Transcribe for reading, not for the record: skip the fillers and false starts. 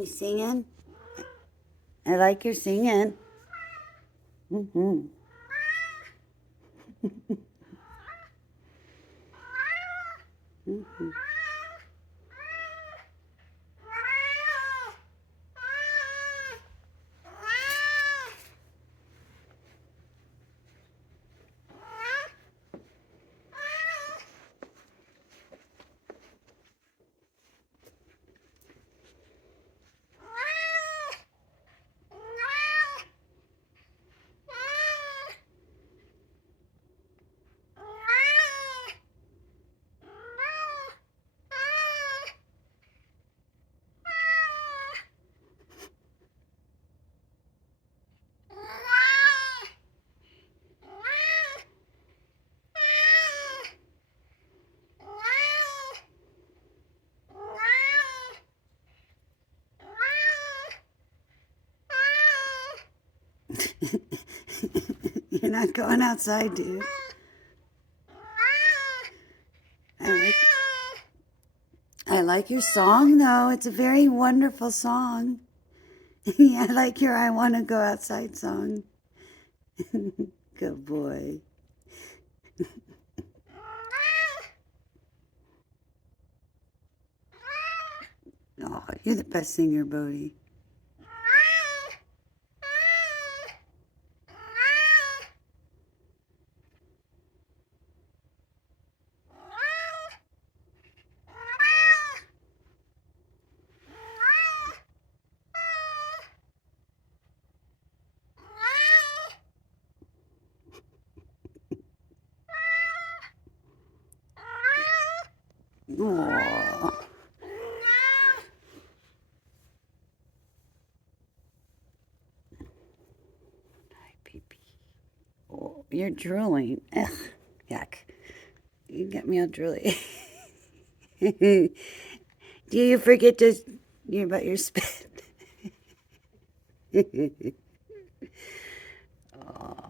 You singing? I like your singing. Mm-hmm. Mm-hmm. You're not going outside, dude. I like your song, though. It's a very wonderful song. Yeah, I like your I Want to Go Outside song. Good boy. Oh, you're the best singer, Bodie. Aww. Hi, Pee-Pee. Oh, you're drooling. Ugh, yuck. You got me all drooly. Do you forget to... You're about your spit. Aw.